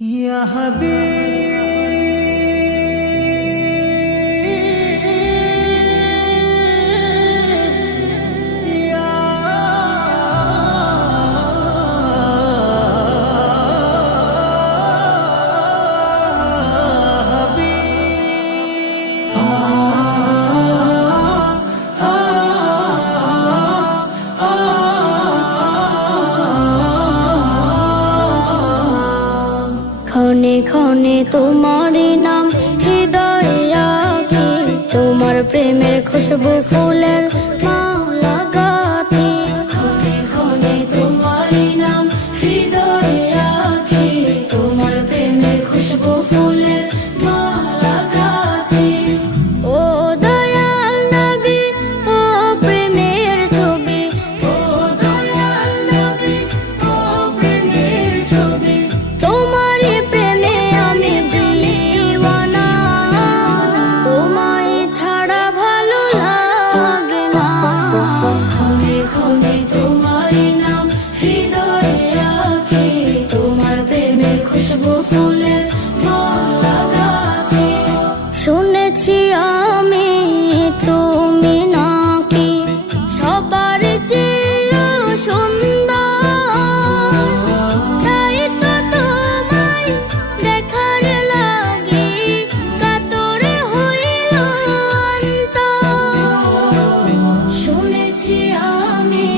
या हबीब या ক্ষণে ক্ষণে তোমার নাম হৃদয়ে আঁকি, তোমার প্রেমের খুশবু ফুলের মালা গাঁথি। ক্ষণে ক্ষণে তোমার নাম হৃদয়ে আঁকি, তোমার প্রেমের খুশবু ফুলের মালা গাঁথি। ও দয়াল নবী, ও প্রেমের ছবি, ও দয়াল নবী, ও প্রেমের ছবি। তোমার প্রেমে আমি দিওয়ানা, তোমায় ছাড়া ভালো লাগে না। ক্ষণে ক্ষণে তোমার নাম হৃদয়ে আঁকি, তোমার প্রেমের খুশবু ফুলের মালা গাঁথি। শুনেছি আমি তুমি নাকি সবার চেয়ে সুন্দর, তাই তো তোমায় দেখার লাগি কাতরে হইল অন্তর। শুনেছি আমি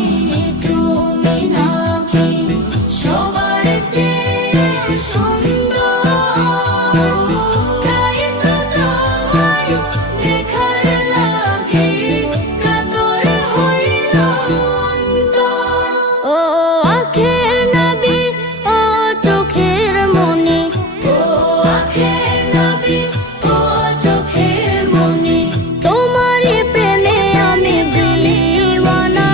তুমি নাকি সবার চেয়ে সুন্দর, তাই তো তোমায় দেখার লাগি কাতরে হইল অন্তর। ও আখের নবী, ও চোখের মনি, ও আখের নবী, ও চোখের মনি। তোমার প্রেমে আমি দিওয়ানা,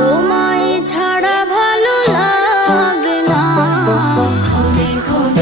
তোমায় ছাড়া ভালো লাগে না। ক্ষণে ক্ষণে